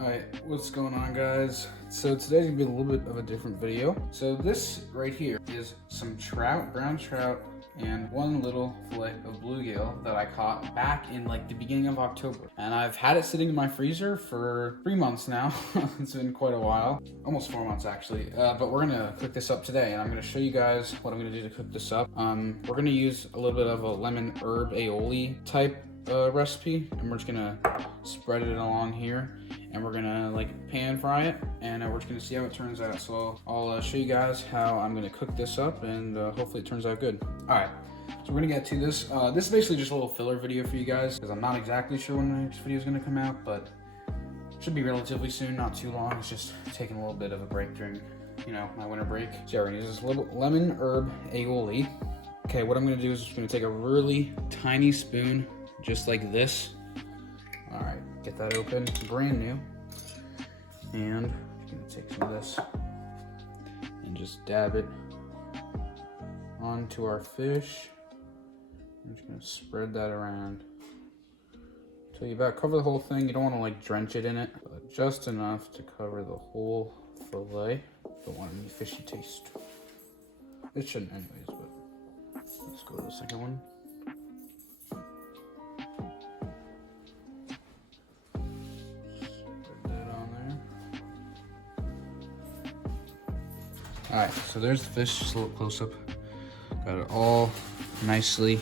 Alright, what's going on, guys? So today's gonna be a little bit of a different video. So this right here is some trout, brown trout, and one little fillet of bluegill that I caught back in like the beginning of October. And I've had it sitting in my freezer for 3 months now. It's been quite a while, almost 4 months actually. But we're gonna cook this up today, and I'm gonna show you guys what I'm gonna do to cook this up. We're gonna use a little bit of a lemon herb aioli type recipe, and we're just gonna spread it along here, and we're gonna like pan fry it, and we're just gonna see how it turns out. So I'll show you guys how I'm gonna cook this up, and hopefully it turns out good. All right, so we're gonna get to this. This is basically just a little filler video for you guys, because I'm not exactly sure when the next video is gonna come out, but it should be relatively soon, not too long. It's just taking a little bit of a break during, you know, my winter break. So yeah, we're gonna use this little lemon herb aioli. Okay, what I'm gonna do is just gonna take a really tiny spoon, just like this. All right, get that open, brand new. And I'm gonna take some of this and just dab it onto our fish. I'm just gonna spread that around till you about cover the whole thing. You don't wanna like drench it in it, but just enough to cover the whole fillet. Don't want any fishy taste. It shouldn't anyways, but let's go to the second one. All right, so there's the fish, just a little close up. Got it all nicely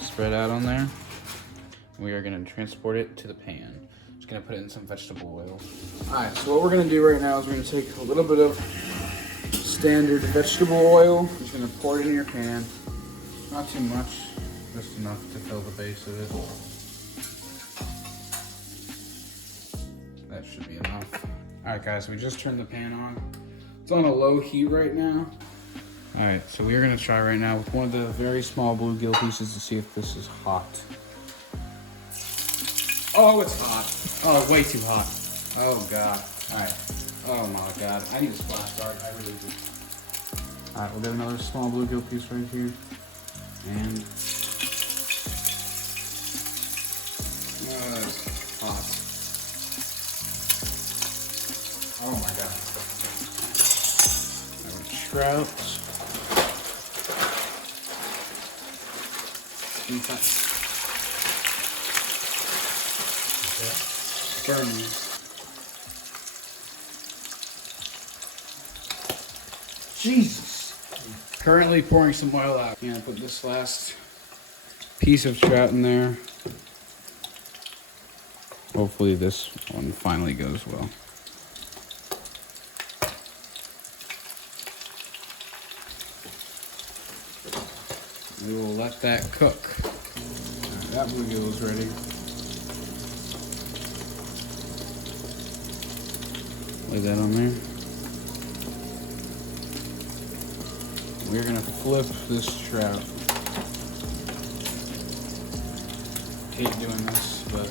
spread out on there. We are gonna transport it to the pan. Just gonna put it in some vegetable oil. All right, so what we're gonna do right now is we're gonna take a little bit of standard vegetable oil. Just gonna pour it in your pan. Not too much, just enough to fill the base of it. That should be enough. All right, guys, we just turned the pan on. It's on a low heat right now. All right, so we are gonna try right now with one of the very small bluegill pieces to see if this is hot. Oh, it's hot. Oh, way too hot. Oh God. All right. Oh my God. I need a splash guard. I really do. All right, we'll get another small bluegill piece right here. And it's hot. Oh my God. Trout. Burning. Jesus. Currently pouring some oil out. I'm gonna put this last piece of trout in there. Hopefully this one finally goes well. We will let that cook. Right, that bluegill is ready. Lay that on there. We're gonna flip this trout. Hate doing this, but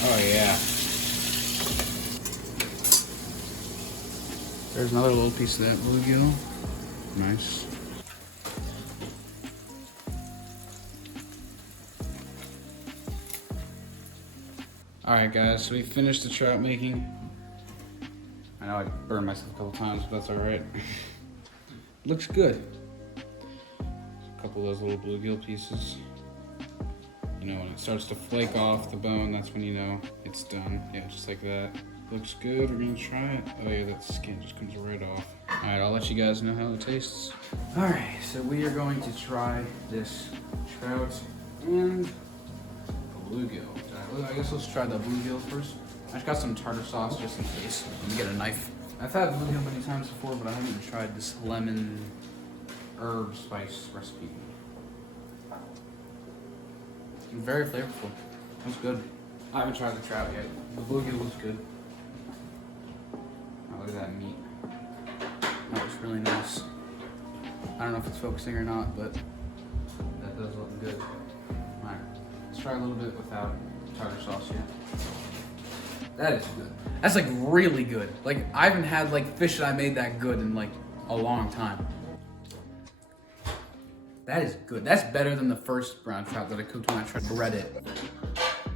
oh yeah. There's another little piece of that bluegill. Nice. Alright guys, so we finished the trout making. I know I burned myself a couple times, but that's alright. Looks good. A couple of those little bluegill pieces. You know, when it starts to flake off the bone, that's when you know it's done. Yeah, just like that. Looks good, we're gonna try it. Oh yeah, that skin just comes right off. All right, I'll let you guys know how it tastes. All right, so we are going to try this trout and bluegill. I guess let's try the bluegill first. I just got some tartar sauce just in case. Let me get a knife. I've had bluegill many times before, but I haven't even tried this lemon herb spice recipe. Very flavorful. That's good. I haven't tried the trout yet. The bluegill was good. Oh, look at that meat. That was really nice. I don't know if it's focusing or not, but that does look good. Alright, let's try a little bit without tartar sauce yet. That is good. That's like really good. Like I haven't had like fish that I made that good in like a long time. That is good. That's better than the first brown trout that I cooked when I tried to bread it.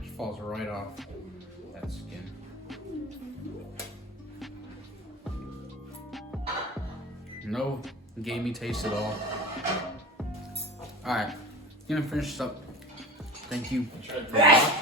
It falls right off that skin. No gamey taste at all. All right, gonna finish this up. Thank you for watching.